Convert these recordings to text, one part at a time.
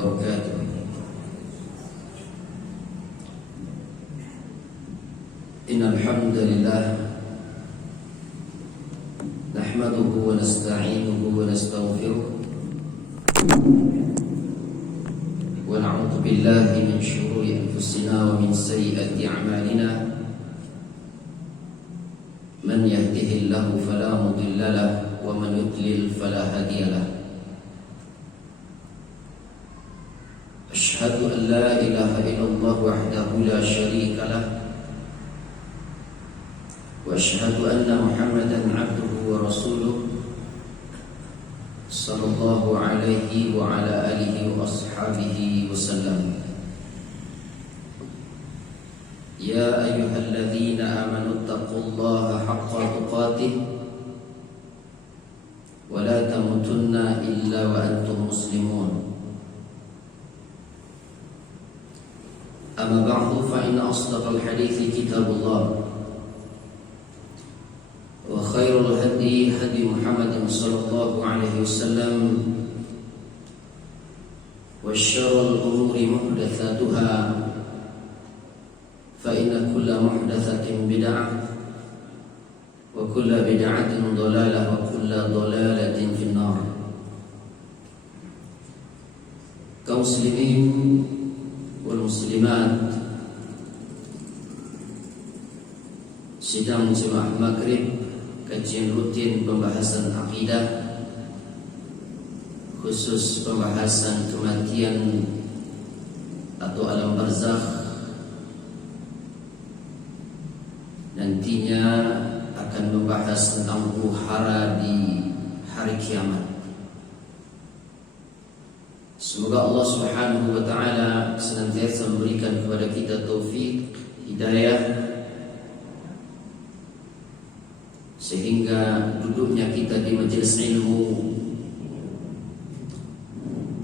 wabarakatuh. Innal hamdalillah nahmaduhu wa nasta'inuhu wa nastaghfiruh wa na'udzu billahi min shururi anfusina wa min sayyiati a'malina. Man yahdihillahu fala mudilla lahu wa man yudlil fala hadiya lahu. Asyhadu an la ilaha illallah wahdahu la syarika lah wa asyhadu anna Muhammadan abduhu wa rasuluh sallallahu alaihi wa ala alihi wa ashabihi wasallam. Ya ayyuhalladzina amanu taqullaha haqqa tuqatih wa la tamutunna illa wa antum muslimun. Amma ba'du, fa inna asdaqal hadithi kitabullah wa khairul hadi hadi Muhammadin sallallahu alaihi wasallam wa syarrul umuri muhdatsatuha fa inna kulla muhdatsatin bid'ah wa kulla bid'atin dhalalah wa kulla dhalalatin finnar. Kaum muslimin wal muslimat, sidang jemaah maghrib, kajian rutin pembahasan akidah, khusus pembahasan kematian atau alam barzakh, nantinya akan membahas tentang huru-hara di hari kiamat. Semoga Allah Subhanahu wa taala senantiasa memberikan kepada kita taufik, hidayah, sehingga duduknya kita di majelis ilmu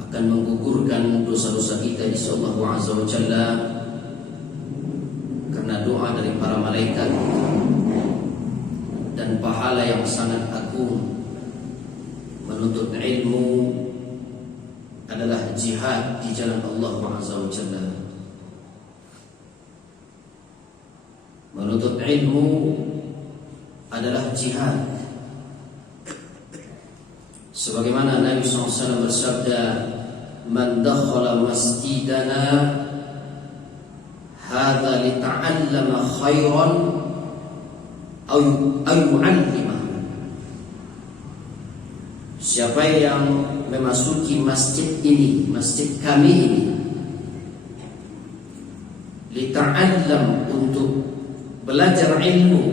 akan menggugurkan dosa-dosa kita insyaallah azza wa jalla, karena doa dari para malaikat dan pahala yang sangat agung. Menuntut ilmu adalah jihad di jalan Allah azza wa jalla. Menuntut ilmu adalah jihad. Sebagaimana Nabi SAW bersabda, "Man dakhala masjidana hadza lita'allama khairan aw yu'allima." Siapa yang memasuki masjid ini, masjid kami ini, lita'allam, untuk belajar ilmu,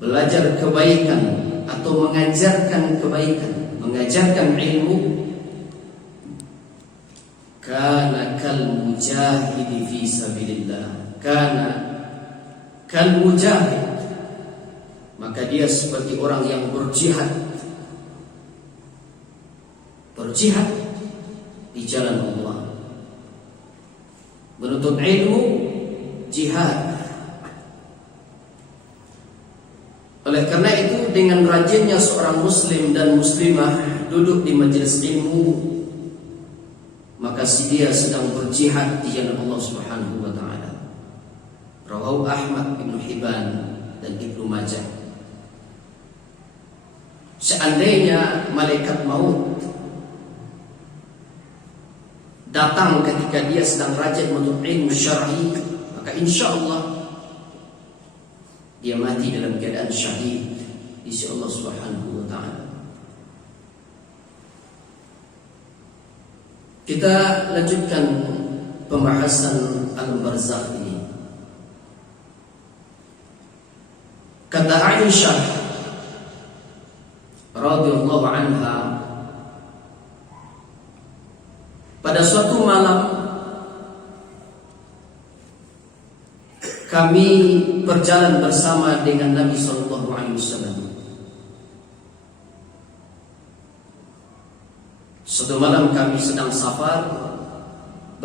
belajar kebaikan atau mengajarkan kebaikan, mengajarkan ilmu, kana kal mujahidi fi sabilillah, kana kal mujahid, maka dia seperti orang yang berjihad di jalan Allah. Menuntut ilmu, jihad. Oleh karena itu, dengan rajinnya seorang muslim dan muslimah duduk di majelis ilmu, maka dia sedang berjihad di jalan Allah Subhanahu wa taala. Rawahu Ahmad, Ibnu Hibban dan Ibnu Majah. Seandainya malaikat maut datang ketika dia sedang rajin menuntut ilmu syar'i, maka insyaallah dia mati dalam keadaan syahid di sisi Allah Subhanahu wa taala. Kita lanjutkan pembahasan alam barzakh ini. Kata Aisyah radhiyallahu anha, pada suatu malam kami berjalan bersama dengan Nabi sallallahu alaihi wasallam. Suatu malam kami sedang safar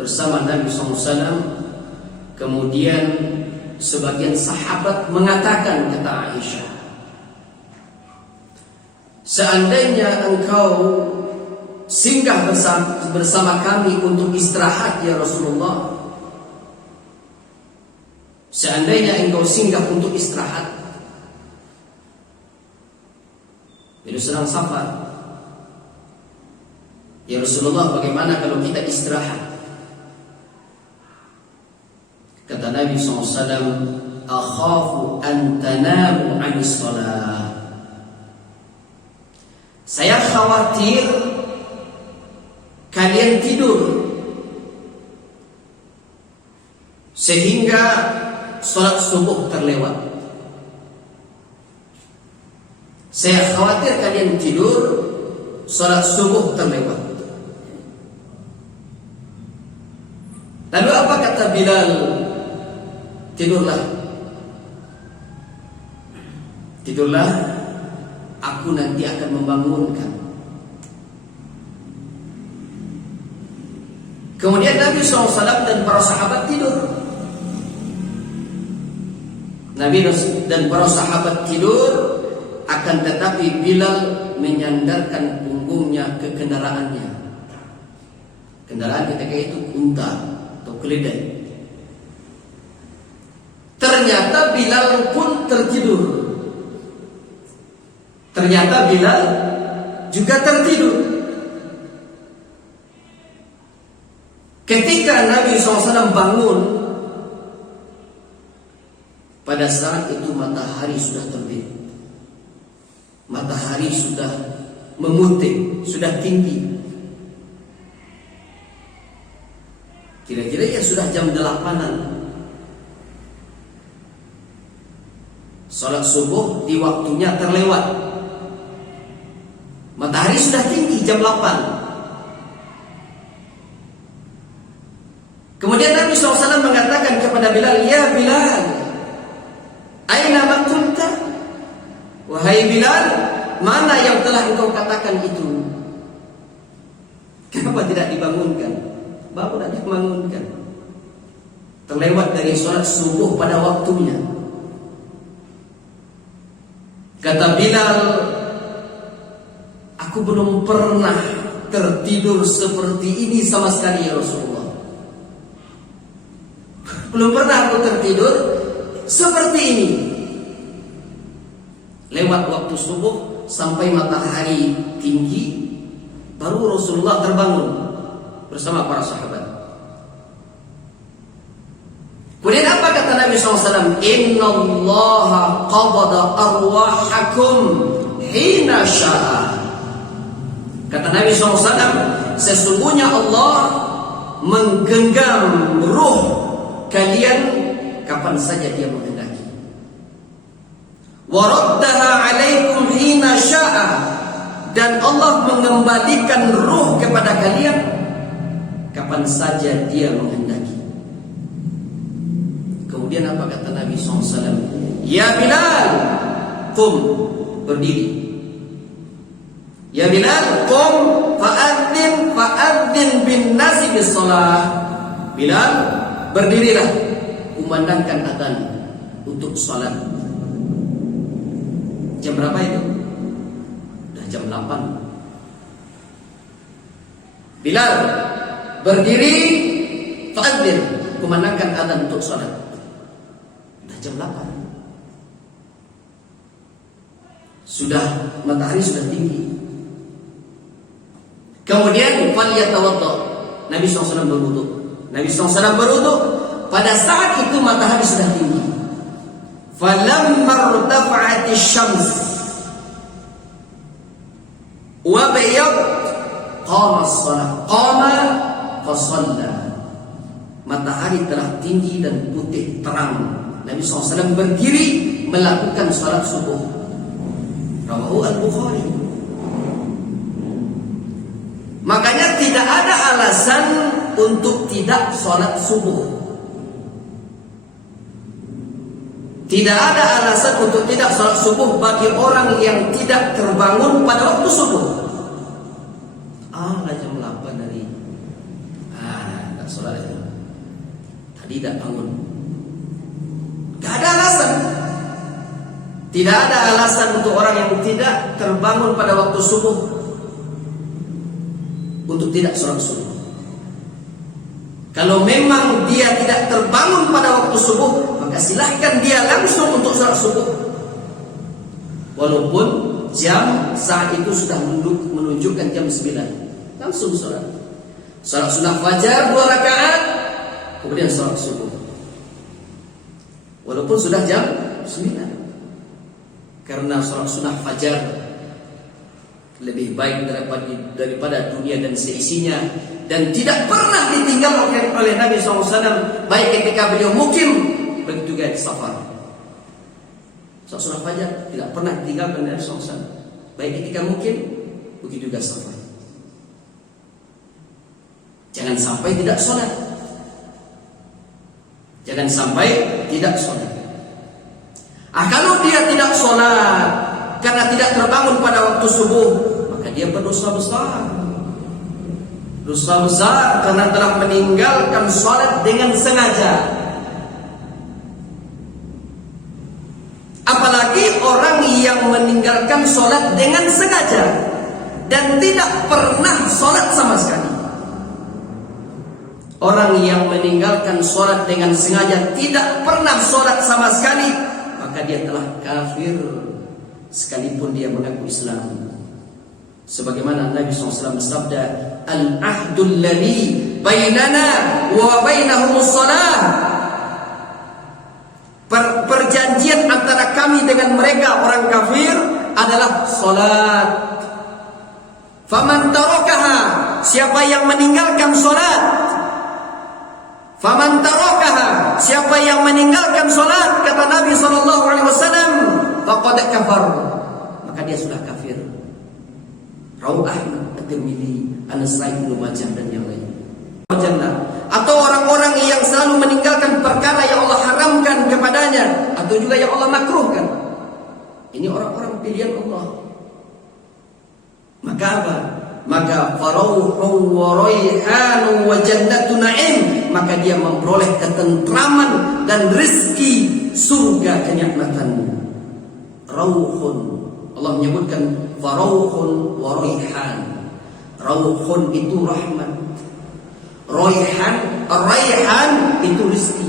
bersama Nabi sallallahu alaihi wasallam. Kemudian sebagian sahabat mengatakan, kata Aisyah, seandainya engkau singgah bersama kami untuk istirahat ya Rasulullah. Seandainya engkau singgah untuk istirahat, bila sedang safar, ya Rasulullah, bagaimana kalau kita istirahat? Kata Nabi SAW, akhafu an tanamu anis salat. Saya khawatir kalian tidur sehingga salat subuh terlewat. Saya khawatir kalian tidur, salat subuh terlewat. Lalu apa kata Bilal? Tidurlah. Tidurlah, aku nanti akan membangunkan. Kemudian Nabi SAW dan para sahabat tidur. Nabi dan para sahabat tidur, akan tetapi Bilal menyandarkan punggungnya ke kendaraannya. Kendaraan ketika itu unta atau keledai. Ternyata Bilal pun tertidur. Ternyata Bilal juga tertidur. Ketika Nabi SAW bangun, pada saat itu matahari sudah terbit. Matahari sudah memutih, sudah tinggi. Kira-kira ya sudah jam 8-an. Salat subuh di waktunya terlewat. Matahari sudah tinggi jam 8. Kemudian Nabi SAW mengatakan kepada Bilal, ya Bilal, aina ma kunta? Wahai Bilal, mana yang telah engkau katakan itu? Kenapa tidak dibangunkan? Bapak tidak dibangunkan. Terlewat dari salat subuh pada waktunya. Kata Bilal, aku belum pernah tertidur seperti ini sama sekali ya Rasulullah. Belum pernah aku tertidur seperti ini. Lewat waktu subuh sampai matahari tinggi, baru Rasulullah terbangun bersama para sahabat. Kemudian apa kata Nabi SAW? Inna allaha qabada arwahakum hina sya'a. Kata Nabi SAW, sesungguhnya Allah menggenggam ruh kalian kapan saja Dia menghendaki. Wa raddaha alaikum hina sya'a. Dan Allah mengembalikan ruh kepada kalian kapan saja Dia menghendaki. Kemudian apa kata Nabi SAW? Ya Bilal, qum, berdiri. Ya Bilal, qum fa'adzin bin nasi bis salah. Bilal, berdirilah, kumandangkan adzan untuk salat. Jam berapa itu? Dah jam 8. Bilal, berdiri, fa'adzin, kumandangkan adzan untuk salat. Dah jam 8. Sudah matahari sudah tinggi. Kemudian faliyatawadda. Nabi SAW berwudu. Nabi SAW berwudu. Pada saat itu matahari sudah tinggi. Falamma irtafa'atis syams wa bayyad qama as-salah. Qama fa shalla. Matahari telah tinggi dan putih terang. Nabi SAW berdiri melakukan salat subuh. Rawahu Al-Bukhari. Makanya tidak ada alasan untuk tidak salat subuh. Tidak ada alasan untuk tidak salat subuh bagi orang yang tidak terbangun pada waktu subuh. Jam 8 dari tak salat itu. Tadi tak bangun. Tidak ada alasan. Tidak ada alasan untuk orang yang tidak terbangun pada waktu subuh. untuk tidak sholat subuh. Kalau memang dia tidak terbangun pada waktu subuh, maka silahkan dia langsung untuk sholat subuh. Walaupun jam saat itu sudah menunjukkan jam 9, langsung sholat. Sholat sunnah fajar 2 rakaat, kemudian sholat subuh. Walaupun sudah jam 9. Karena sholat sunnah fajar lebih baik daripada dunia dan seisinya, dan tidak pernah ditinggalkan oleh Nabi SAW, baik ketika beliau mukim, begitu juga di safar. Sholat sunnah fajar tidak pernah ditinggalkan oleh Nabi SAW, baik ketika mukim, begitu juga safar. Jangan sampai tidak sholat. Jangan sampai tidak sholat. Kalau dia tidak sholat karena tidak terbangun pada waktu subuh, maka dia berdosa besar. Dosa besar karena telah meninggalkan sholat dengan sengaja. Apalagi orang yang meninggalkan sholat dengan sengaja dan tidak pernah sholat sama sekali. Orang yang meninggalkan sholat dengan sengaja, tidak pernah sholat sama sekali, maka dia telah kafir sekalipun dia mengaku Islam. Sebagaimana Nabi SAW bersabda, al-ahdul ladzi bainana wa bainahumus shalah. Perjanjian antara kami dengan mereka orang kafir adalah salat. Faman tarakaha, siapa yang meninggalkan salat, faman tarakaha, siapa yang meninggalkan salat, kata Nabi SAW, faqad kafar, maka dia sudah kafir. Rawahu Ahmad, At-Tirmidzi, An-Nasa'i, Ibnu Majah dan yang lain. Atau orang-orang yang selalu meninggalkan perkara yang Allah haramkan kepadanya, atau juga yang Allah makruhkan. Ini orang-orang pilihan Allah. Maka apa? Maka farauhun wa raihanun wa jannatu na'im, maka dia memperoleh ketentraman dan rezeki surga kenikmatan. Rauhun, Allah menyebutkan farauhun wa raihan. Rauhun itu rahmat, raihan itu rezeki.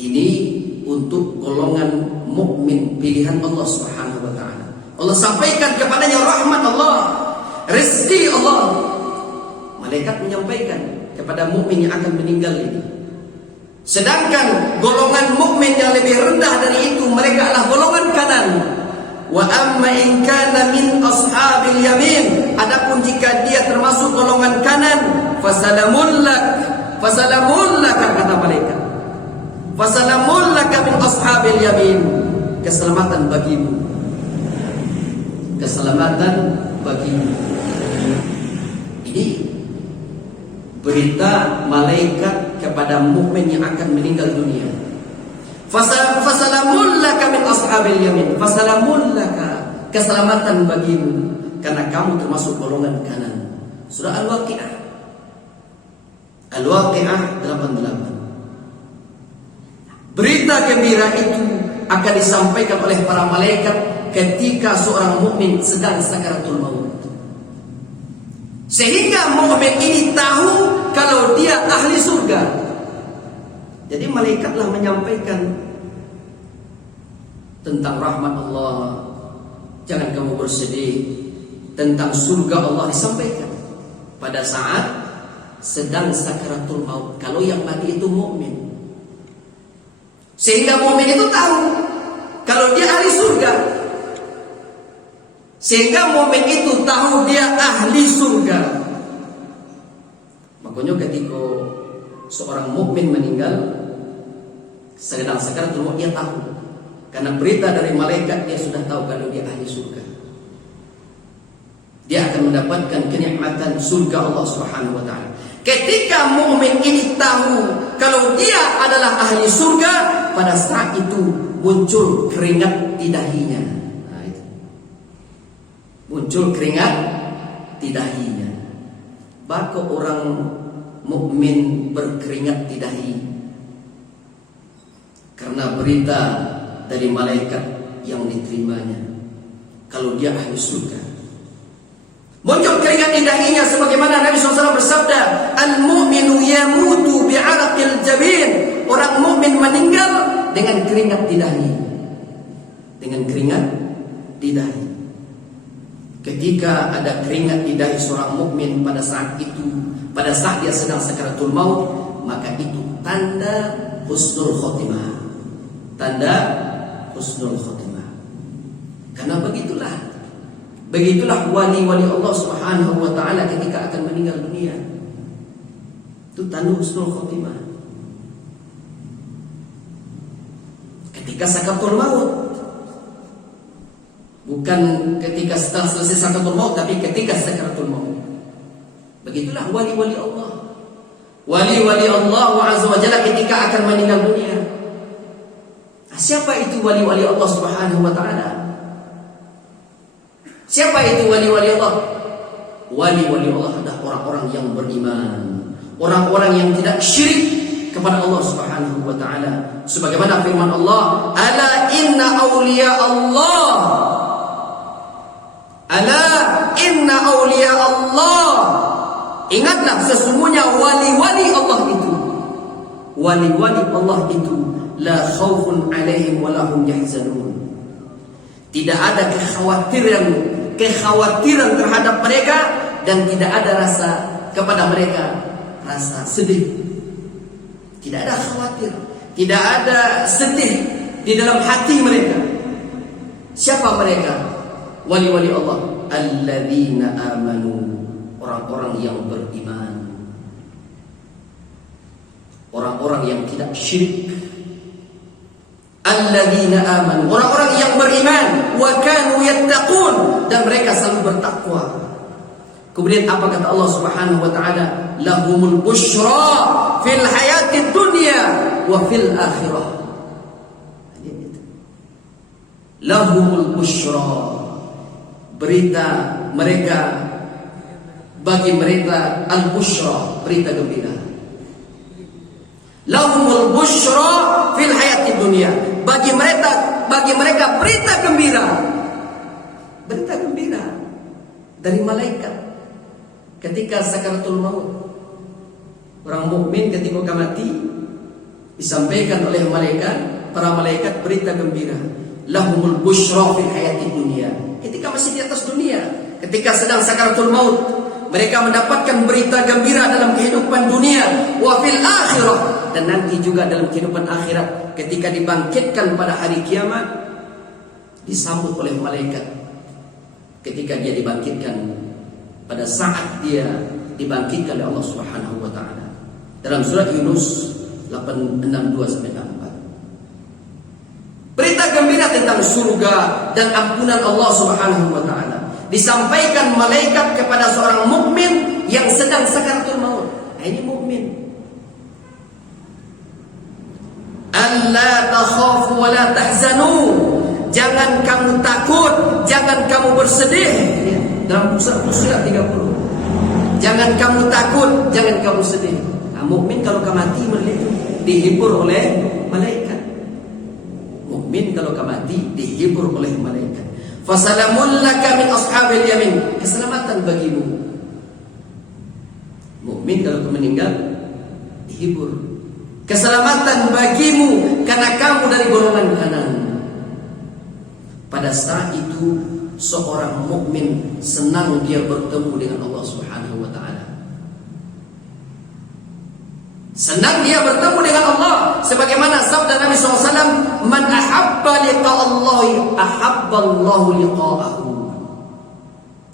Ini untuk golongan mukmin pilihan Allah Subhanahu wa taala. Allah sampaikan kepadanya rahmat Allah, rezeki Allah. Malaikat menyampaikan kepada mukmin yang akan meninggal ini. Sedangkan golongan mukmin yang lebih rendah dari itu, mereka adalah golongan kanan. Wa amma in kana min ashabil yamin, adapun jika dia termasuk golongan kanan, fasalamun lak kata malaikat. Fasalamun lak min ashabil yamin, keselamatan bagimu. Keselamatan bagimu. Ini berita malaikat kepada mukmin yang akan meninggal dunia. Fasalamun laka min ashabil yamin, fasalamun laka, keselamatan bagimu karena kamu termasuk golongan kanan. Surah Al-Waqiah, Al-Waqiah 88. Berita gembira itu akan disampaikan oleh para malaikat ketika seorang mukmin sedang sakaratul maut, sehingga mukmin ini tahu kalau dia ahli surga. Jadi malaikatlah menyampaikan tentang rahmat Allah. Jangan kamu bersedih, tentang surga Allah disampaikan pada saat sedang sakaratul maut. Kalau yang mati itu mukmin, sehingga mukmin itu tahu kalau dia ahli surga. Sehingga mukmin itu tahu dia ahli surga. Makanya ketika seorang mukmin meninggal sedang sakaratul maut, dia tahu karena berita dari malaikat, dia sudah tahu kalau dia ahli surga. Dia akan mendapatkan kenikmatan surga Allah Subhanahu wa taala. Ketika mukmin ini tahu kalau dia adalah ahli surga, pada saat itu muncul keringat di dahinya. Nah, itu. Muncul keringat di dahinya. Bahkan orang mukmin berkeringat di dahi karena berita dari malaikat yang diterimanya kalau dia ahli surga. Muncul keringat di dahinya sebagaimana Nabi SAW bersabda, "Al-mu'minu yamutu bi'araqil jabin." Orang mukmin meninggal dengan keringat di dahi. Dengan keringat di dahi. Ketika ada keringat di dahi seorang mukmin pada saat itu, pada saat dia sedang sakaratul maut, maka itu tanda husnul khotimah. Tanda husnul khotimah. Karena begitulah wali-wali Allah Subhanahu wa taala ketika akan meninggal dunia. Itu tanda husnul khotimah. Ketika sakaratul maut, bukan ketika setelah selesai sakaratul maut, tapi ketika sakaratul maut. Begitulah wali-wali Allah. Wali-wali Allah Azza wa Jalla ketika akan meninggal dunia. Siapa itu wali-wali Allah Subhanahu wa taala? Siapa itu wali-wali Allah? Wali-wali Allah adalah orang-orang yang beriman, orang-orang yang tidak syirik kepada Allah Subhanahu wa taala. Sebagaimana firman Allah, "Ala inna awliya Allah." Ala inna awliya Allah. Ingatlah sesungguhnya wali-wali Allah itu. Wali-wali Allah itu la khaufun alaihim wa lahum yahzanun. Tidak ada kekhawatiran terhadap mereka dan tidak ada rasa kepada mereka rasa sedih. Tidak ada khawatir, tidak ada sedih di dalam hati mereka. Siapa mereka? Wali-wali Allah, alladzina amanu, orang-orang yang beriman, orang-orang yang tidak syirik. Alladzina amanu, orang-orang yang beriman, wa kanu yattaqun, dan mereka selalu bertakwa. Kemudian apa kata Allah Subhanahu wa taala? Lahumul busyra fil hayatid dunya wa fil akhirah. Lahumul busyra, berita mereka, bagi mereka al-busyra, berita gembira. Lahumul busyra fil hayatid dunya, bagi mereka berita gembira. Berita gembira dari malaikat ketika sakaratul maut. Orang mukmin ketika mati disampaikan oleh malaikat, para malaikat berita gembira. Lahumul busyra fil hayatid dunya, ketika masih di atas dunia, ketika sedang sakaratul maut, mereka mendapatkan berita gembira dalam kehidupan dunia, wa fil akhirah, dan nanti juga dalam kehidupan akhirat ketika dibangkitkan pada hari kiamat, disambut oleh malaikat ketika dia dibangkitkan, pada saat dia dibangkitkan oleh Allah Subhanahu wa taala. Dalam surat Yunus 8:62-64. Berita gembira tentang surga dan ampunan Allah Subhanahu wa taala disampaikan malaikat kepada seorang mukmin yang sedang sakaratul maut. Ini mukmin. Alla takhafu wa la tahzanu. Jangan kamu takut, jangan kamu bersedih. Dalam surat 30. Jangan kamu takut, jangan kamu sedih. Nah, mukmin kalau mati dihibur oleh malaikat. Mukmin kalau mati dihibur oleh malaikat. Fasalamun laka min ashabil yamin, keselamatan bagimu. Mukmin kalau meninggal dihibur. Keselamatan bagimu karena kamu dari golongan kanan. Pada saat itu seorang mukmin senang dia bertemu dengan Allah Subhanahu wa taala. Senang dia bertemu dengan Allah, sebagaimana sabda Nabi SAW, "Man ahabba liqa Allah, ahabba Allah liqa'ahu."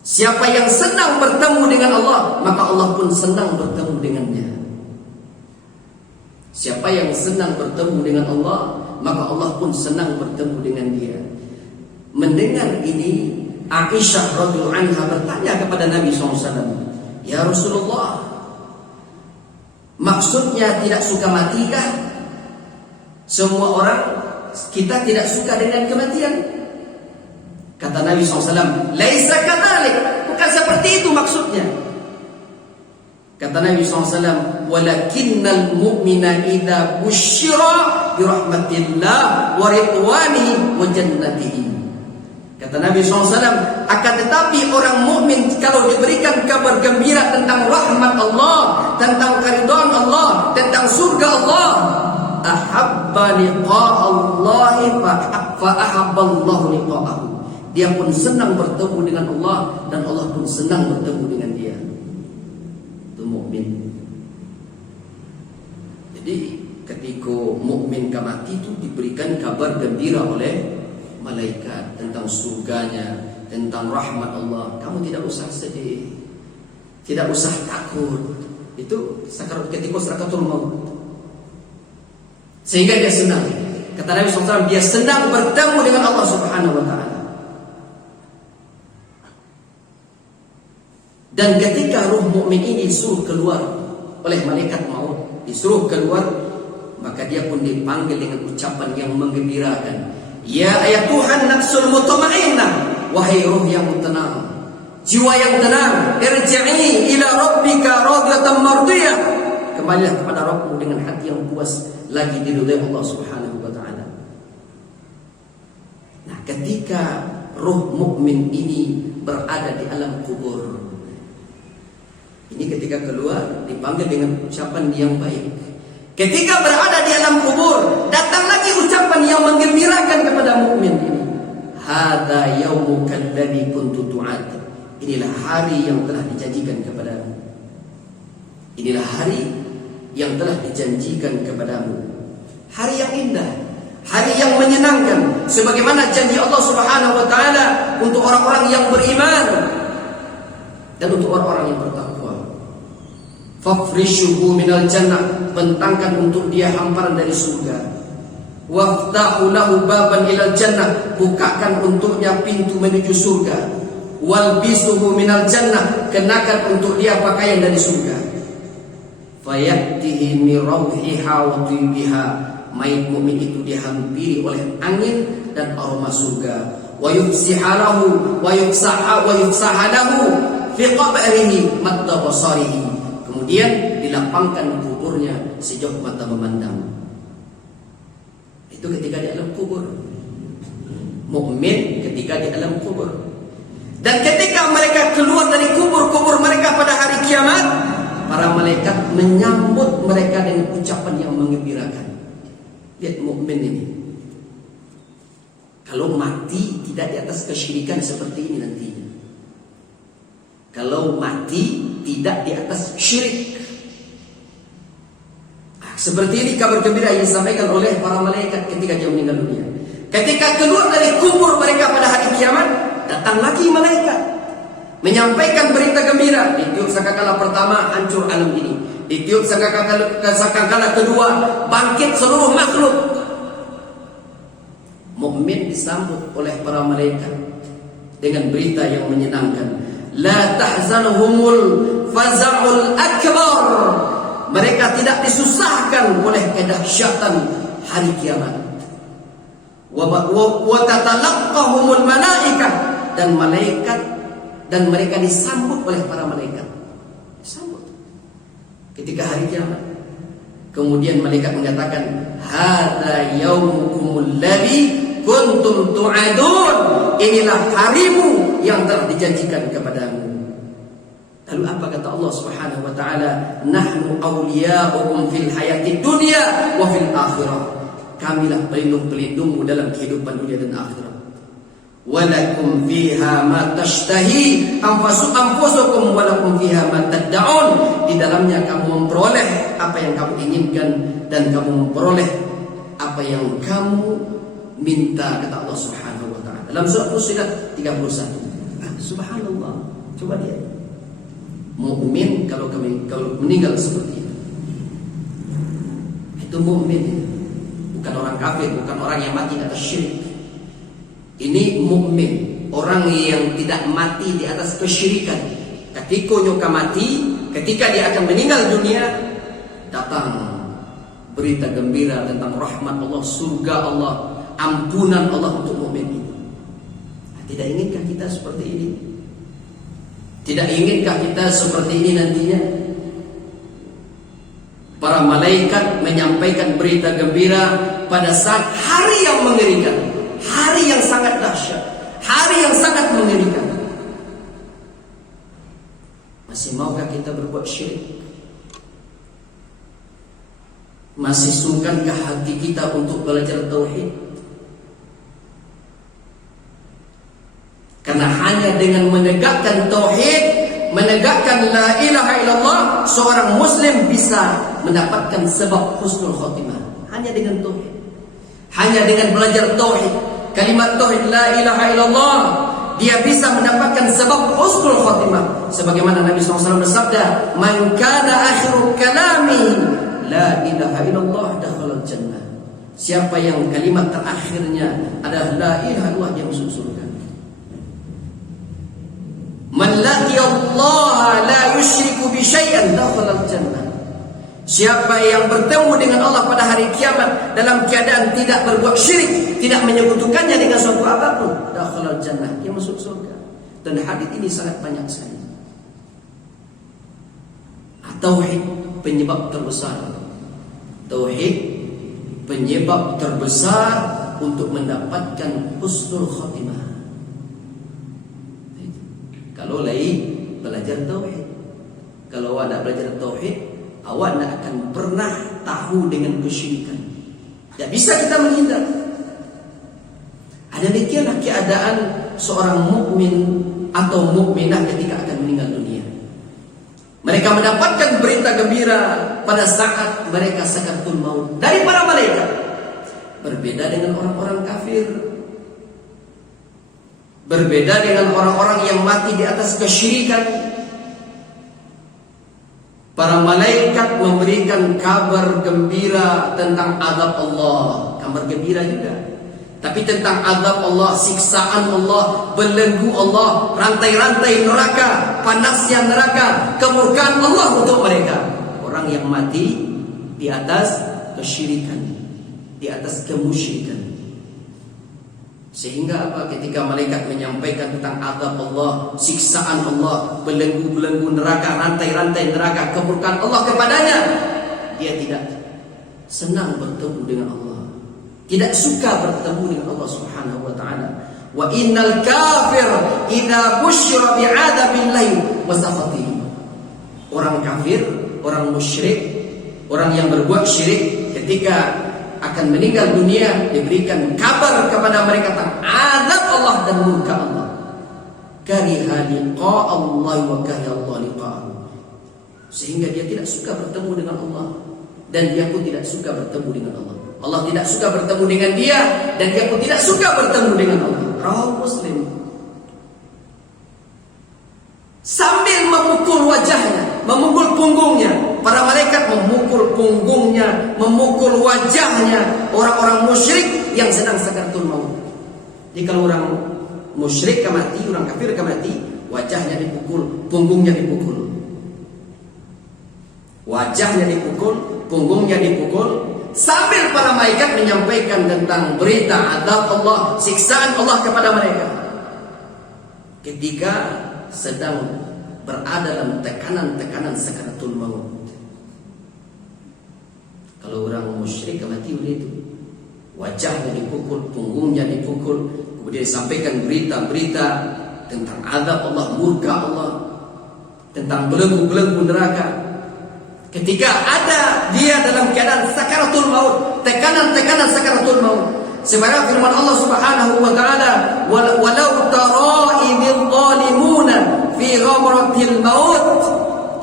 Siapa yang senang bertemu dengan Allah, maka Allah pun senang bertemu dengannya. Siapa yang senang bertemu dengan Allah, maka Allah pun senang bertemu dengan dia. Mendengar ini, Aisyah radhiyallahu anha bertanya kepada Nabi SAW, "Ya Rasulullah, maksudnya tidak suka mati kah? Semua orang kita tidak suka dengan kematian." Kata Nabi SAW, "Laisa kadzalik." Bukan seperti itu maksudnya. Kata Nabi SAW, "Walakinnal mu'mina idza busyira bi rahmatillah wa ridwanihi wa jannatihi." Kata Nabi SAW, akan tetapi orang mukmin kalau diberikan kabar gembira tentang rahmat Allah, tentang keridhaan Allah, tentang surga Allah, ahabba liqa' Allah fa ahabba Allah liqa'ahu. Dia pun senang bertemu dengan Allah dan Allah pun senang bertemu dengan dia. Itu mukmin. Jadi ketika mukmin mati itu diberikan kabar gembira oleh malaikat tentang surganya, tentang rahmat Allah. Kamu tidak usah sedih, tidak usah takut. Itu ketika sakaratul maut. Sehingga dia senang. Kata Nabi SAW, dia senang bertemu dengan Allah Subhanahu wa ta'ala. Dan ketika ruh mukmin ini disuruh keluar oleh malaikat maut, disuruh keluar, maka dia pun dipanggil dengan ucapan yang menggembirakan. Ya ayatuhan nafsul mutmainnah, wahai ruh yang tenang, jiwa yang tenang, irji'i ila rabbika radiyatan mardiyah, kembalilah kepada Rabbmu dengan hati yang puas lagi diridhai Allah Subhanahu wa taala. Nah, ketika ruh mukmin ini berada di alam kubur, ini ketika keluar dipanggil dengan ucapan yang baik. Ketika berada di alam kubur, datang lagi ucapan yang menggembirakan kepada mukmin ini. Hadza yaumukal ladzi kuntu tu'ad. Inilah hari yang telah dijanjikan kepadamu. Inilah hari yang telah dijanjikan kepadamu. Hari yang indah, hari yang menyenangkan, sebagaimana janji Allah Subhanahu wa taala untuk orang-orang yang beriman dan untuk orang-orang yang bertakwa. Fafrishuhu minal jannah, bentangkan untuk dia hamparan dari surga. Waftahu lahu baban ilal jannah, bukakan untuknya pintu menuju surga. Walbisuhu minal jannah, kenakan untuk dia pakaian dari surga. Fayatihi mirauhiha wa tuybiha, mayit mukmin itu dihampiri oleh angin dan aroma surga. Wa yufsihalahu wa yufsahalahu fi qabrihi madda basarihi, kemudian dilapangkan kuburnya sejauh mata memandang. Itu ketika di alam kubur. Mukmin ketika di alam kubur. Dan ketika mereka keluar dari kubur-kubur mereka pada hari kiamat, para malaikat menyambut mereka dengan ucapan yang menggembirakan. Lihat mukmin ini, kalau mati tidak di atas kesyirikan seperti ini nantinya. Kalau mati tidak di atas syirik. Seperti ini kabar gembira yang disampaikan oleh para malaikat ketika dia meninggal dunia. Ketika keluar dari kubur mereka pada hari kiamat, datang lagi malaikat menyampaikan berita gembira. Ditiup sangkakala pertama, hancur alam ini. Ditiup sangkakala kedua, bangkit seluruh makhluk. Mukmin disambut oleh para malaikat dengan berita yang menyenangkan. La tahzanhumul faza'ul akbar. Mereka tidak disusahkan oleh kedahsyatan hari kiamat. Wa tatalaqqahumul malaikah, dan malaikat dan mereka disambut oleh para malaikat. Disambut ketika hari kiamat. Kemudian malaikat mengatakan, hadza yaumukumul ladzi kuntum tu'adun. Inilah harimu yang telah dijanjikan kepadamu. Lalu apa kata Allah Subhanahu wa taala? Nahnu awliya'ukum fil hayatid dunya wa fil akhirah. Kamilah pelindung-pelindungmu dalam kehidupan dunia dan akhirat. Walakum fiha ma tashtahi anfusukum walakum fiha ma tad'un. Di dalamnya kamu memperoleh apa yang kamu inginkan dan kamu memperoleh apa yang kamu minta, kata Allah Subhanahu wa taala dalam surah Fussilat 31. Subhanallah. Coba lihat. Mukmin kalau meninggal seperti itu mukmin, bukan orang kafir, bukan orang yang mati atas syirik. Ini mukmin, orang yang tidak mati di atas kesyirikan. Ketika nyoka mati, ketika dia akan meninggal dunia, datang berita gembira tentang rahmat Allah, surga Allah, ampunan Allah untuk mukmin ini. Tidak inginkah kita seperti ini? Tidak inginkah kita seperti ini nantinya? Para malaikat menyampaikan berita gembira pada saat hari yang mengerikan, hari yang sangat dahsyat, hari yang sangat mengerikan. Masih maukah kita berbuat syirik? Masih sungkankah hati kita untuk belajar tauhid? Karena hanya dengan menegakkan tauhid, menegakkan la ilaha illallah, seorang muslim bisa mendapatkan sebab husnul khotimah. Hanya dengan tauhid, hanya dengan belajar tauhid, kalimat tauhid la ilaha illallah, dia bisa mendapatkan sebab husnul khotimah. Sebagaimana Nabi SAW bersabda, "Man kana akhiru kalami la ilaha illallah dakhala jannah." Siapa yang kalimat terakhirnya adalah la ilaha illallah, dia masuk surga. Man laqiyallaha la yusyriku bi syai'an dakhala jannah. Siapa yang bertemu dengan Allah pada hari kiamat dalam keadaan tidak berbuat syirik, tidak menyekutukannya dengan suatu apapun, dakhala jannah, dia masuk surga. Dan hadis ini sangat banyak sekali. Tauhid penyebab terbesar. Tauhid penyebab terbesar untuk mendapatkan husnul khotimah. Kalau lain belajar tauhid, kalau awak nak belajar tauhid, awak nak akan pernah tahu dengan kesyirikan. Tak bisa kita menghindar. Ada demikianlah keadaan seorang mukmin atau mukminah ketika akan meninggal dunia. Mereka mendapatkan berita gembira pada saat mereka sakaratul maut dari para malaikat. Berbeda dengan orang-orang kafir, berbeda dengan orang-orang yang mati di atas kesyirikan. Para malaikat memberikan kabar gembira tentang azab Allah, kabar gembira juga. Tapi tentang azab Allah, siksaan Allah, belenggu Allah, rantai-rantai neraka, panasnya neraka, kemurkaan Allah untuk mereka. Orang yang mati di atas kesyirikan, di atas kemusyrikan. Sehingga apa? Ketika malaikat menyampaikan tentang azab Allah, siksaan Allah, belenggu-belenggu neraka, rantai-rantai neraka, kemurkaan Allah kepadanya, dia tidak senang bertemu dengan Allah, tidak suka bertemu dengan Allah Subhanahu wa taala. Wa innal kafir idza busyira bi'adabillahi wa sakhatihi. Orang kafir, orang musyrik, orang yang berbuat syirik, ketika akan meninggal dunia diberikan kabar kepada mereka tentang azab Allah dan murka Allah. Kariha liqa Allah wa kariha Allah liqa'ahu. Sehingga dia tidak suka bertemu dengan Allah, dan dia pun tidak suka bertemu dengan Allah. Allah tidak suka bertemu dengan dia, dan dia pun tidak suka bertemu dengan Allah. Rawahu Muslim. Sambil memukul wajahnya, memukul punggungnya, para malaikat memukul punggungnya, memukul wajahnya orang-orang musyrik yang sedang sakaratul maut. Jadi kalau orang musyrik mati, orang kafir mati, wajahnya dipukul, punggungnya dipukul. Wajahnya dipukul, punggungnya dipukul, sambil para malaikat menyampaikan tentang berita azab Allah, siksaan Allah kepada mereka. Ketika sedang berada dalam tekanan-tekanan sakaratul maut. Kalau orang musyrik mati begitu, wajahnya dipukul, punggungnya dipukul, kemudian disampaikan berita-berita tentang azab Allah, murka Allah, tentang belenggu-belenggu neraka. Ketika ada dia dalam keadaan sakaratul maut, tekanan-tekanan sakaratul maut, sebagaimana firman Allah Subhanahu wa taala, walau tara idz zalimuna fi ghamratil maut,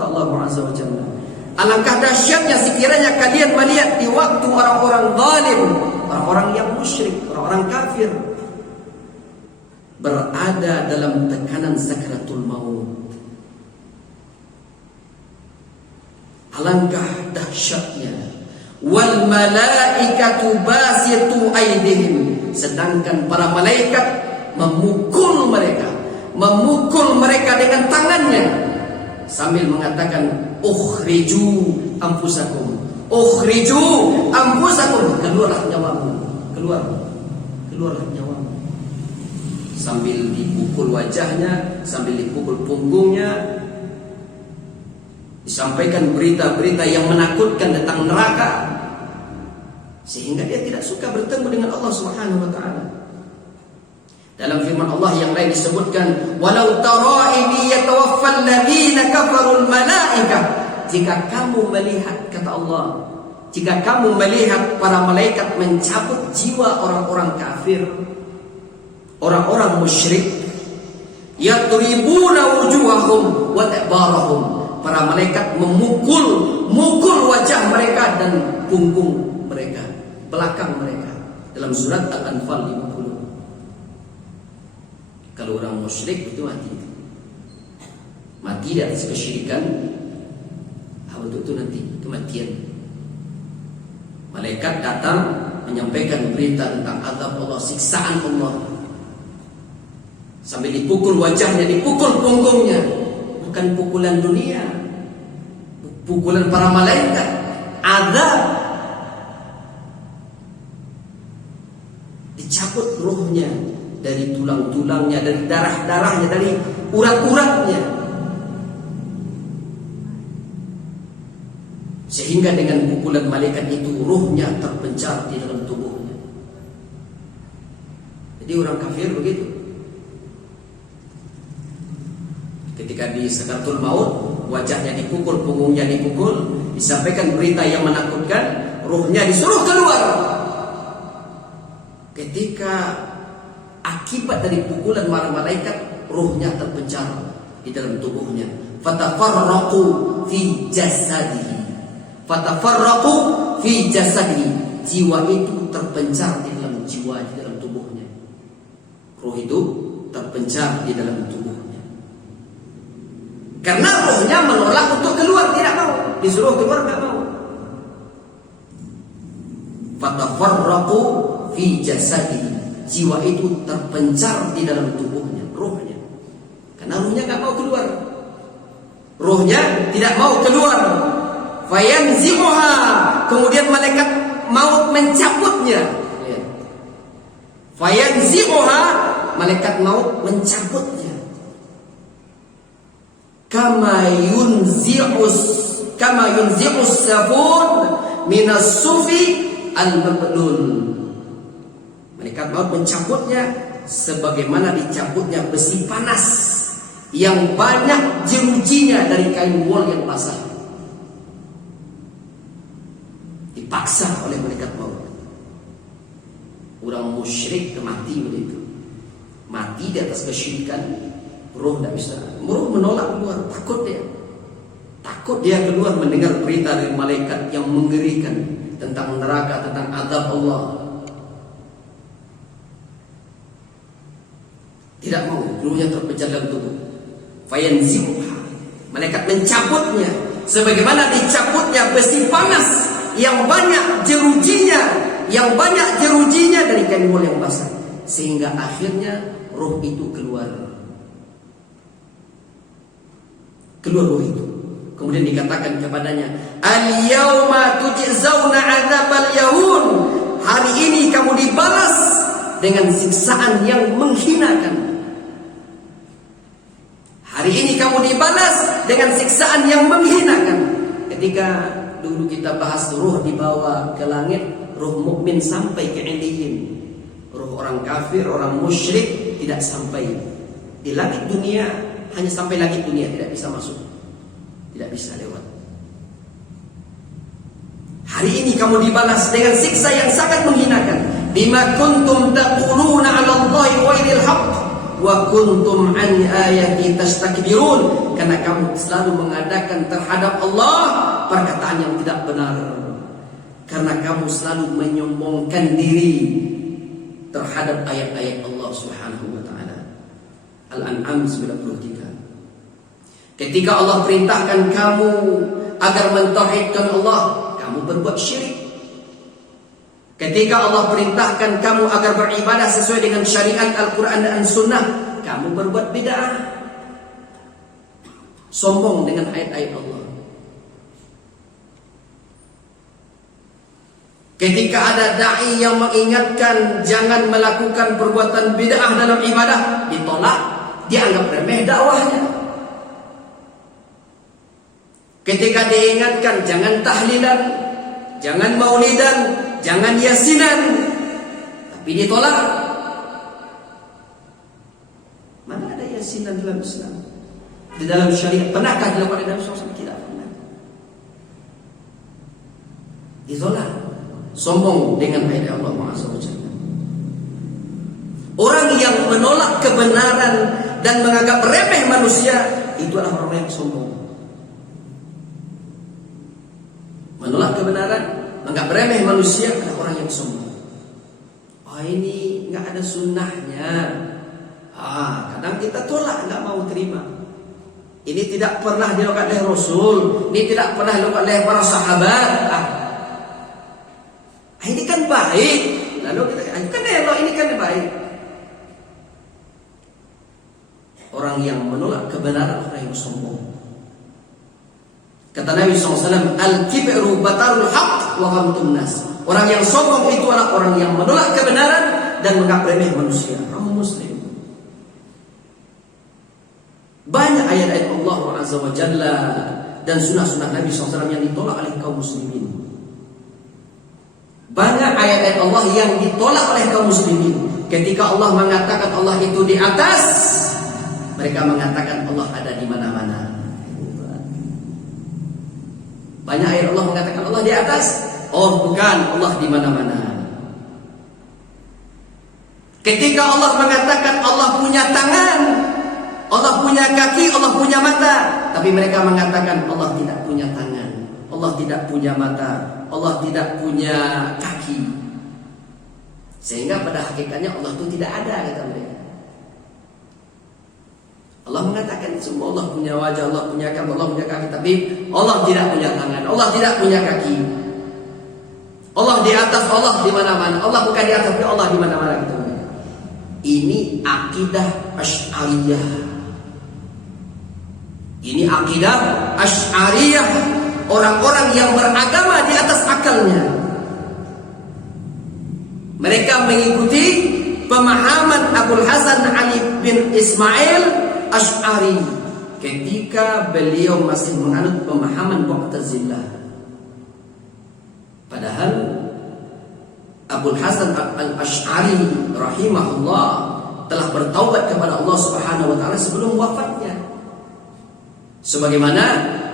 Allah azza wa jalla. Alangkah dahsyatnya sekiranya kalian melihat di waktu orang-orang zalim, orang-orang yang musyrik, orang-orang kafir berada dalam tekanan sakaratul maut. Alangkah dahsyatnya. Wal malaikatu basitu aydihim, sedangkan para malaikat memukul mereka dengan tangannya sambil mengatakan ukhriju anfusakum, keluarlah nyawamu, keluarlah nyawamu. Sambil dipukul wajahnya, sambil dipukul punggungnya, disampaikan berita-berita yang menakutkan tentang neraka, sehingga dia tidak suka bertemu dengan Allah Subhanahu wa taala. Dalam firman Allah yang lain disebutkan, walau tara idh yatawaffal ladzina kafarul malaikah. Jika kamu melihat, kata Allah, jika kamu melihat para malaikat mencabut jiwa orang-orang kafir, orang-orang musyrik, yadribuna wujuhahum wa adbarahum. Para malaikat memukul wajah mereka dan punggung mereka, belakang mereka. Dalam surat Al-Anfal 50. Kalau orang musyrik itu mati di atas kesyirikan, untuk itu nanti kematian. Malaikat datang menyampaikan berita tentang azab Allah, siksaan Allah. Sampai dipukul wajahnya, dipukul punggungnya. Bukan pukulan dunia, pukulan para malaikat, azab. Dicabut ruhnya dari tulang-tulangnya, dari darah-darahnya, dari urat-uratnya. Sehingga dengan pukulan malaikat itu ruhnya terpencar di dalam tubuhnya. Jadi orang kafir begitu. Ketika di sakaratul maut, wajahnya dipukul, punggungnya dipukul, disampaikan berita yang menakutkan, ruhnya disuruh keluar. Ketika akibat dari pukulan para malaikat, ruhnya terpencar di dalam tubuhnya. Fatafarraqu fi jasadihi. Fatafarraqu fi jasadihi. Jiwa itu terpencar di dalam jiwa, di dalam tubuhnya. Ruh itu terpencar di dalam tubuhnya. Karena ruhnya menolak untuk keluar, tidak mau. Disuruh keluar, tidak mau. Fatafarraqu fi jasadihi. Jiwa itu terpencar di dalam tubuhnya, ruhnya. Karena ruhnya tidak mau keluar. Ruhnya tidak mau keluar. Fayanzi'uha. Kemudian malaikat maut mencabutnya. Fayanzi'uha. Malaikat maut mencabutnya. Kama yunzi'us sabun minas sufi al-mablul. Malaikat maut mencabutnya sebagaimana dicabutnya besi panas yang banyak jerujinya dari kain wol yang basah. Dipaksa oleh malaikat maut. Orang musyrik mati begitu. Mati di atas kesyirikan, roh tidak bisa. Roh menolak keluar, takut dia. Takut dia keluar mendengar berita dari malaikat yang mengerikan tentang neraka, tentang azab Allah. Tidak mau, ruhnya terpecah dalam tubuh. Fayanzi'uha. Malaikat mencabutnya sebagaimana dicabutnya besi panas yang banyak jerujinya dari kain wol yang basah, sehingga akhirnya roh itu keluar roh itu. Kemudian dikatakan kepadanya, al-yauma tujzauna 'adzabal yahun. Hari ini kamu dibalas dengan siksaan yang menghinakan. Hari ini kamu dibalas dengan siksaan yang menghinakan. Ketika dulu kita bahas ruh dibawa ke langit, ruh mukmin sampai ke Illiyin. Ruh orang kafir, orang musyrik tidak sampai di langit dunia, hanya sampai langit dunia, tidak bisa masuk. Tidak bisa lewat. Hari ini kamu dibalas dengan siksa yang sangat menghinakan. Bima kuntum taquluna 'ala Allahi ghairil haqq wa kuntum an ayati tastakbirun. Karena kamu selalu mengadakan terhadap Allah perkataan yang tidak benar. Karena kamu selalu menyombongkan diri terhadap ayat-ayat Allah Subhanahu wa taala. Al-An'am 93. Ketika Allah perintahkan kamu agar mentauhidkan Allah, kamu berbuat syirik. Ketika Allah perintahkan kamu agar beribadah sesuai dengan syariat Al-Quran dan Sunnah, kamu berbuat bid'ah. Sombong dengan ayat-ayat Allah. Ketika ada da'i yang mengingatkan jangan melakukan perbuatan bid'ah dalam ibadah, ditolak, dianggap remeh dakwahnya. Ketika diingatkan jangan tahlilan, jangan maulidan, jangan yasinan, tapi ditolak. kemiskinan dalam Islam, di dalam syariat. Pernahkah dilakukan di dalam Islam? Tidak pernah. Ditolak. Sombong dengan ayat Allah Azza wa Jalla. Orang yang menolak kebenaran dan menganggap remeh manusia, itu adalah orang yang sombong. Menolak kebenaran, menganggap remeh manusia adalah orang yang sombong. Oh, ini nggak ada sunnahnya. Kadang kita tolak, nggak mau terima. Ini tidak pernah dilakukan oleh Rasul, ini tidak pernah dilakukan oleh para sahabat. Ini kan baik. Lalu kita kan elok, ini kan baik. Orang yang menolak kebenaran, orang yang sombong. Kata Nabi SAW, Al-kibru batarul haq wa ghamtun nas. Orang yang sombong itu adalah orang yang menolak kebenaran dan menganggap remeh manusia. Rawahu Muslim. Banyak ayat-ayat Allah Azza wa Jalla dan sunnah-sunnah Nabi SAW yang ditolak oleh kaum muslimin. Banyak ayat-ayat Allah yang ditolak oleh kaum muslimin. Ketika Allah mengatakan Allah itu di atas, mereka mengatakan Allah ada di mana-mana. Banyak ayat Allah mengatakan Allah di atas. Oh bukan, Allah di mana-mana. Ketika Allah mengatakan Allah punya tangan, Allah punya kaki, Allah punya mata, tapi mereka mengatakan Allah tidak punya tangan, Allah tidak punya mata, Allah tidak punya kaki. Sehingga pada hakikatnya Allah itu tidak ada, kata mereka. Allah mengatakan semua Allah punya wajah, Allah punya kaki, Allah punya kaki, tapi Allah tidak punya tangan, Allah tidak punya kaki. Allah di atas, Allah di mana-mana. Allah bukan di atas, tapi Allah di mana-mana, gitu. Ini akidah Asy'ariyah. Ini akidah Asy'ariyah, orang-orang yang beragama di atas akalnya. Mereka mengikuti pemahaman Abul Hasan Ali bin Ismail Asy'ari ketika beliau masih menganut pemahaman Mu'tazilah. Padahal Abul Hasan Al-Asy'ari rahimahullah telah bertaubat kepada Allah Subhanahu wa taala sebelum wafatnya. Sebagaimana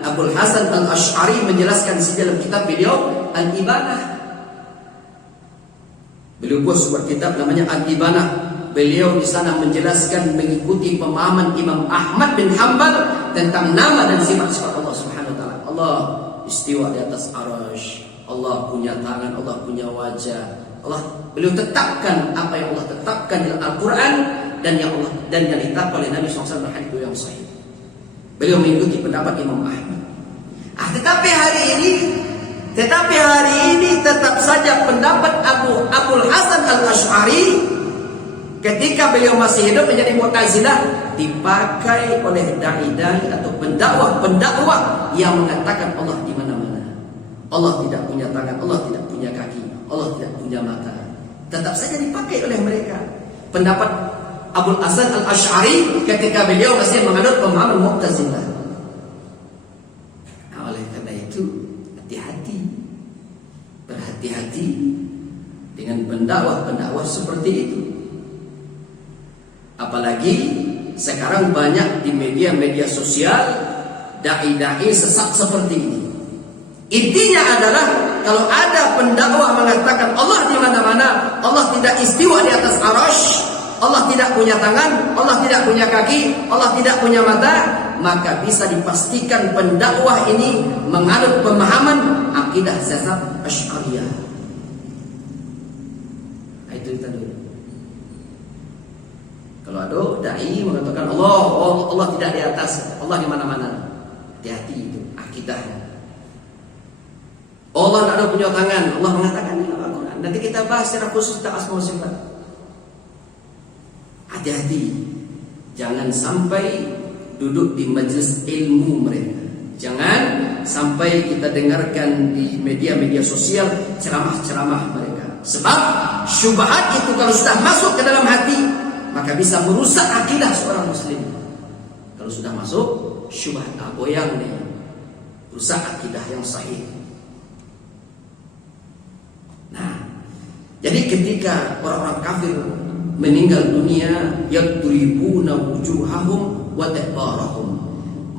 Abul Hasan Al-Asy'ari menjelaskan di dalam kitab beliau Al-Ibanah. Beliau buat sebuah kitab namanya Al-Ibanah. Beliau di sana menjelaskan mengikuti pemahaman Imam Ahmad bin Hanbal tentang nama dan sifat-sifat Allah Subhanahu wa taala. Allah istiwa di atas arasy. Allah punya tangan, Allah punya wajah. Allah, beliau tetapkan apa yang Allah tetapkan dalam Al-Quran dan yang Allah dan yang ditetapkan oleh Nabi SAW dalam hadits yang sahih. Beliau mengikuti pendapat Imam Ahmad. Tetapi hari ini tetap saja pendapat Abul Hasan Al-Asy'ari ketika beliau masih hidup menjadi Mu'tazilah dipakai oleh dai-dai atau pendakwah yang mengatakan Allah di mana-mana. Allah tidak punya tangan, Allah tidak punya kaki, Allah tidak punya mata. Tetap saja dipakai oleh mereka pendapat Abul Hasan Al-Asy'ari ketika beliau masih menganut pemahaman Mu'tazilah. Nah, oleh karena itu hati-hati, berhati-hati dengan pendakwah-pendakwah seperti itu. Apalagi sekarang banyak di media-media sosial dai-dai sesat seperti ini. Intinya adalah kalau ada pendakwah mengatakan Allah di mana-mana, Allah tidak istiwa di atas arasy, Allah tidak punya tangan, Allah tidak punya kaki, Allah tidak punya mata, maka bisa dipastikan pendakwah ini menganut pemahaman akidah sesat Asy'ariyah. Nah, itu kita dulu. Kalau ada dai mengatakan Allah tidak di atas, Allah di mana-mana, hati-hati, itu akidahnya. Allah tidak ada punya tangan, Allah mengatakan di dalam Al-Quran. Nanti kita bahas secara khusus tentang asma wa sifat. Hati-hati, jangan sampai duduk di majelis ilmu mereka. Jangan sampai kita dengarkan di media-media sosial ceramah-ceramah mereka. Sebab syubhat itu kalau sudah masuk ke dalam hati, maka bisa merusak akidah seorang muslim. Kalau sudah masuk syubhat, goyang nih, rusak akidah yang sahih. Nah, jadi ketika orang-orang kafir meninggal dunia, yadribuna wujuhahum wa adbarahum.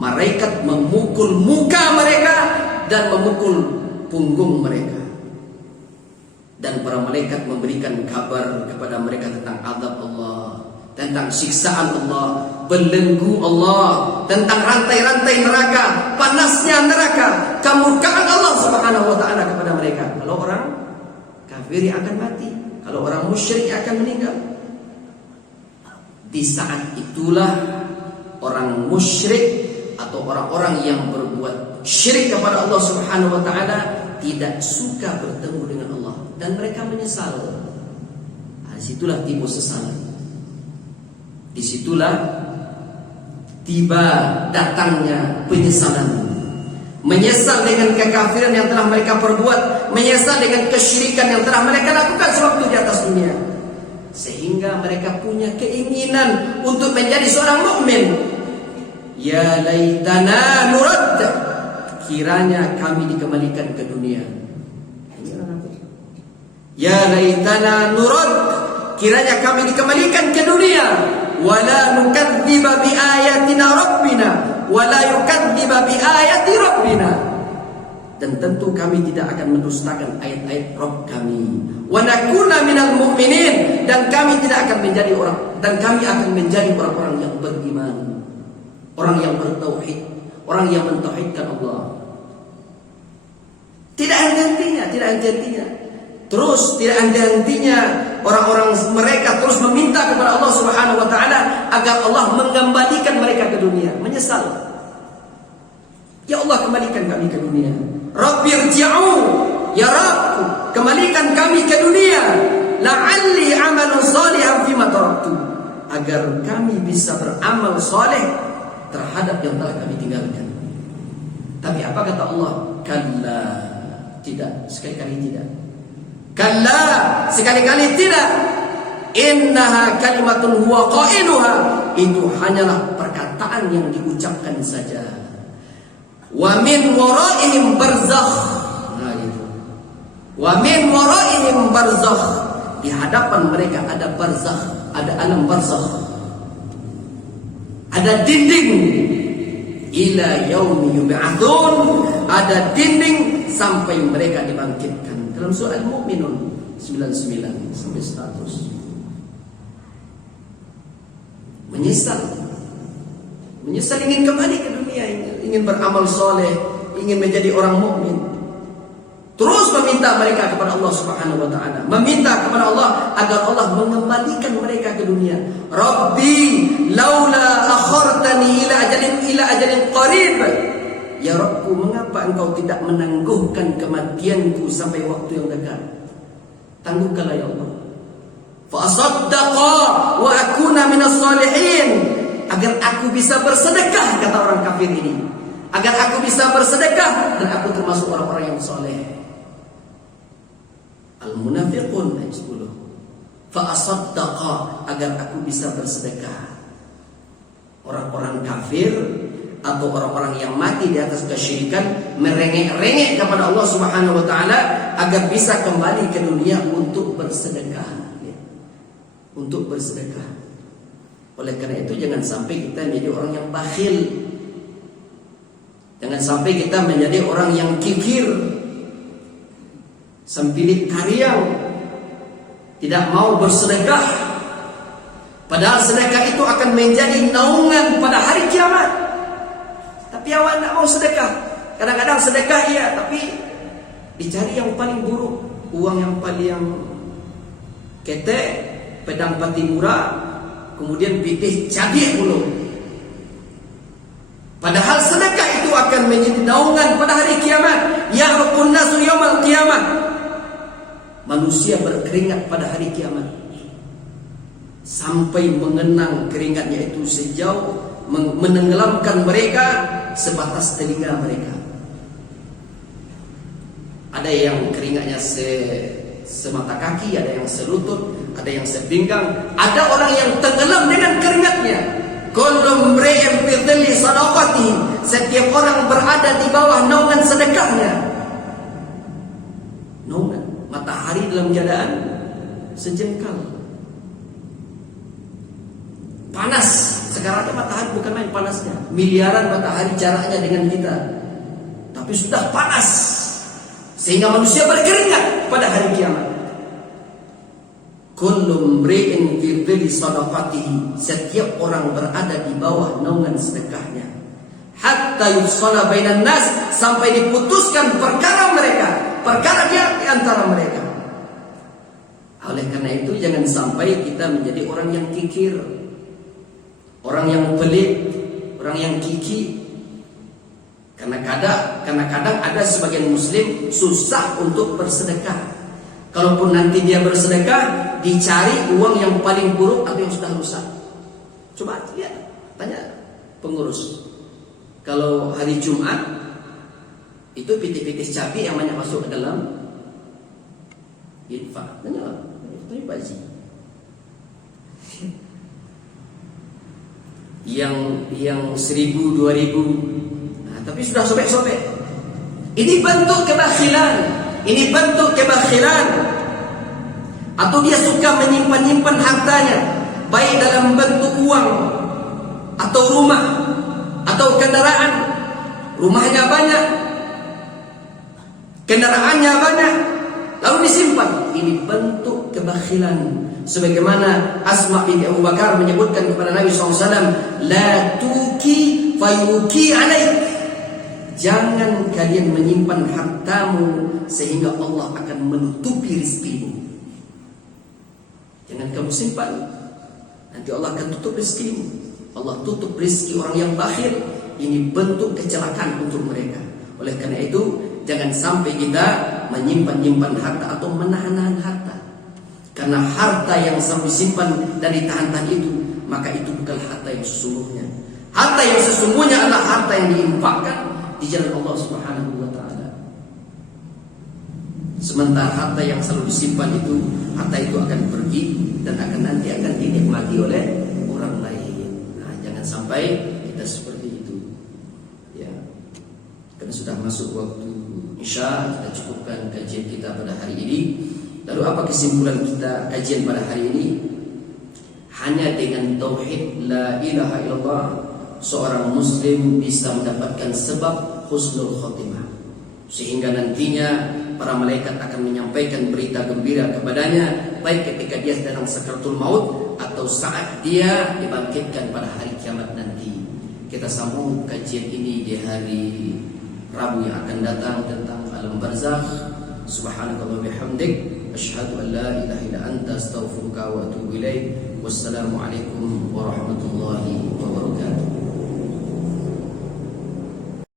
Malaikat memukul muka mereka dan memukul punggung mereka. Dan para malaikat memberikan kabar kepada mereka tentang azab Allah, tentang siksaan Allah, belenggu Allah, tentang rantai-rantai neraka, panasnya neraka, kemurkaan Allah Subhanahu wa taala kepada mereka. Kalau orang kafir akan mati, kalau orang musyrik akan meninggal. Di saat itulah orang musyrik atau orang-orang yang berbuat syirik kepada Allah Subhanahu wa taala tidak suka bertemu dengan Allah dan mereka menyesal. Disitulah timbul sesalan. Disitulah tiba datangnya penyesalan. Menyesal dengan kekafiran yang telah mereka perbuat, menyesal dengan kesyirikan yang telah mereka lakukan sewaktu di atas dunia, sehingga mereka punya keinginan untuk menjadi seorang mukmin. Ya laitana nurad, kiranya kami dikembalikan ke dunia. Ya laitana nurad, kiranya kami dikembalikan ke dunia. Wala nukadziba bi ayatina rabbina wala yukadziba bi ayati rabbina. Dan tentu kami tidak akan mendustakan ayat-ayat Rabb kami. Wa nakuna minal mu'minin, dan kami tidak akan menjadi orang, dan kami akan menjadi orang-orang yang beriman, orang yang bertauhid, orang yang mentauhidkan Allah. Tidak henti-hentinya, tidak henti-hentinya. Terus tidak henti-hentinya orang-orang mereka terus meminta kepada Allah Subhanahu wa taala agar Allah mengembalikan mereka ke dunia. Menyesal. Ya Allah, kembalikan kami ke dunia. Rabbirji'u, ya Rabbku, kembalikan kami ke dunia. La'alli amalun shalihan fima taraktu, agar kami bisa beramal saleh terhadap yang telah kami tinggalkan. Tapi apa kata Allah? Kalla, tidak, sekali-kali tidak. Kalla, sekali-kali tidak. Innaha kalimatun huwa qailuha, itu hanyalah perkataan yang diucapkan saja. Wa min waraihim barzakh. Nah itu. Wa min waraihim barzakh, di hadapan mereka ada barzakh, ada alam barzakh, ada dinding. Ila yaumi yub'atsun, ada dinding sampai mereka dibangkitkan. Dalam surah Al-Mu'minun 99 sampai 100. Menyesal ingin kembali ke dunia, ingin beramal soleh, ingin menjadi orang mukmin. Terus meminta mereka kepada Allah Subhanahu wa taala, meminta kepada Allah agar Allah mengembalikan mereka ke dunia. Rabbi laula akhartani ila ajalin qarib. Ya Rabbku, mengapa engkau tidak menangguhkan kematianku sampai waktu yang dekat? Tangguhkanlah ya Allah. Fa asaddaqa wa akuna minas salihin, agar aku bisa bersedekah, kata orang kafir ini. Agar aku bisa bersedekah dan aku termasuk orang-orang yang soleh. Al-Munafiqun ayat 10. Fa asaddaqa, agar aku bisa bersedekah. Orang-orang kafir atau orang-orang yang mati di atas kesyirikan merengek-rengek kepada Allah Subhanahu wa taala agar bisa kembali ke dunia untuk bersedekah. Untuk bersedekah. Oleh karena itu jangan sampai kita menjadi orang yang bakhil. Jangan sampai kita menjadi orang yang kikir, sempilit kariang, tidak mau bersedekah. Padahal sedekah itu akan menjadi naungan pada hari kiamat. Tapi awak tak mau sedekah. Kadang-kadang sedekah iya, tapi dicari yang paling buruk, uang yang paling ketek, pedang pati murah, kemudian pitih cabai pula. Padahal sedekah itu akan menjadi naungan pada hari kiamat. Ya'raqun nasu yaumal qiyamah. Manusia berkeringat pada hari kiamat, sampai mengenang keringatnya itu sejauh menenggelamkan mereka sebatas telinga mereka. Ada yang keringatnya semata kaki, ada yang selutut, ada yang sepinggang, ada orang yang tenggelam dengan keringatnya. Kullu mri'in fi dhilli sadaqatihi, setiap orang berada di bawah naungan sedekahnya. Naungan matahari dalam keadaan sejengkal, panas. Sekarang matahari bukan main panasnya. Miliaran matahari jaraknya dengan kita. Tapi sudah panas. Sehingga manusia berkeringat pada hari kiamat. Kullu mri'in fi dhilli sadaqatihi. Setiap orang berada di bawah naungan sedekahnya. Hatta yufsala bainan nas, sampai diputuskan perkara mereka, perkara di antara mereka. Oleh karena itu jangan sampai kita menjadi orang yang kikir, orang yang pelit, orang yang kiki. Karena kadang ada sebagian muslim susah untuk bersedekah. Kalaupun nanti dia bersedekah, dicari uang yang paling buruk atau yang sudah rusak. Coba lihat, tanya pengurus. Kalau hari Jumat itu pitis-pitis cabai yang banyak masuk ke dalam infak. Tanya Pak Haji. Yang 1.000, 2.000. Nah, tapi sudah sobek-sobek. Ini bentuk kebakhilan. Ini bentuk kebakhilan. Atau dia suka menyimpan-nyimpan hartanya, baik dalam bentuk uang atau rumah atau kendaraan. Rumahnya banyak, kendaraannya banyak, lalu disimpan. Ini bentuk kebakhilan. Sebagaimana Asma binti Abu Bakar menyebutkan kepada Nabi SAW, la tuki fayuki alaik. Jangan kalian menyimpan hartamu sehingga Allah akan menutupi rizkimu. Jangan kamu simpan, nanti Allah akan tutup rizkimu. Allah tutup rizki orang yang bakhil. Ini bentuk kecelakaan untuk mereka. Oleh karena itu, jangan sampai kita menyimpan-nyimpan harta atau menahan-nahan harta. Karena harta yang sampai simpan dan ditahan-tahan itu, maka itu bukan harta yang sesungguhnya. Harta yang sesungguhnya adalah harta yang diinfakkan di jalan Allah Subhanahu wa taala. Sementara harta yang selalu disimpan itu, harta itu akan pergi dan nanti akan dinikmati oleh orang lain. Nah, jangan sampai kita seperti itu. Ya. Karena sudah masuk waktu Isya, kita cukupkan kajian kita pada hari ini. Lalu apa kesimpulan kita kajian pada hari ini? Hanya dengan tauhid la ilaha illallah seorang muslim bisa mendapatkan sebab husnul khotimah, sehingga nantinya para malaikat akan menyampaikan berita gembira kepadanya, baik ketika dia sedang sakaratul maut atau saat dia dibangkitkan pada hari kiamat nanti. Kita sambung kajian ini di hari Rabu yang akan datang tentang alam barzakh. Subhanakallah bihamdik, asyhadu an la ilaha illa anta, astaghfiruka wa atubu ilaik. Wassalamualaikum warahmatullahi wabarakatuh.